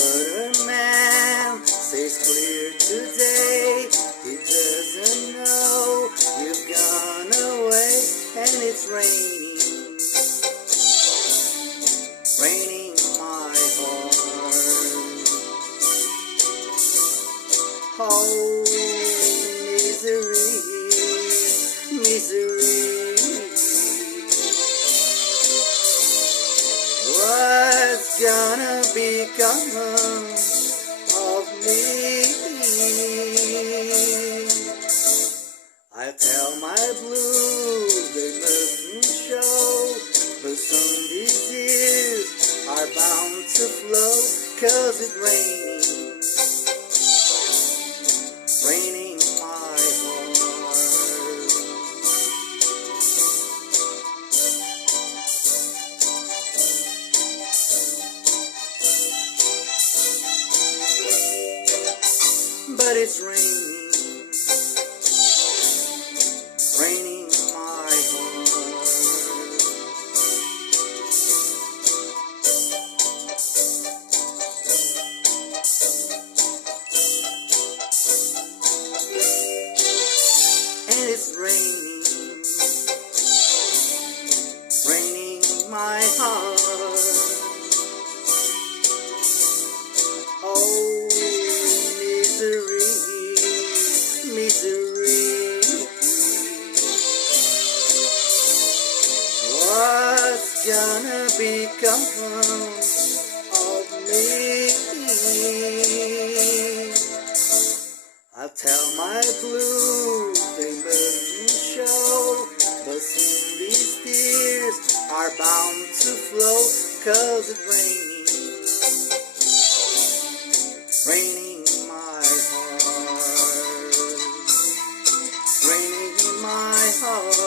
What a man says clear today. He doesn't know you've gone away, and it's raining, raining my heart. Oh, misery, misery. What's gonna become of me? I tell my blues they mustn't show, but some these tears are bound to flow, 'cause it's raining, raining my heart. But it's raining, raining my heart. And it's raining, raining my heart. Oh, misery, misery. What's gonna become of me? I tell my blues they mustn't show, but soon these tears are bound to flow, 'cause it's raining, raining my heart, raining in my heart.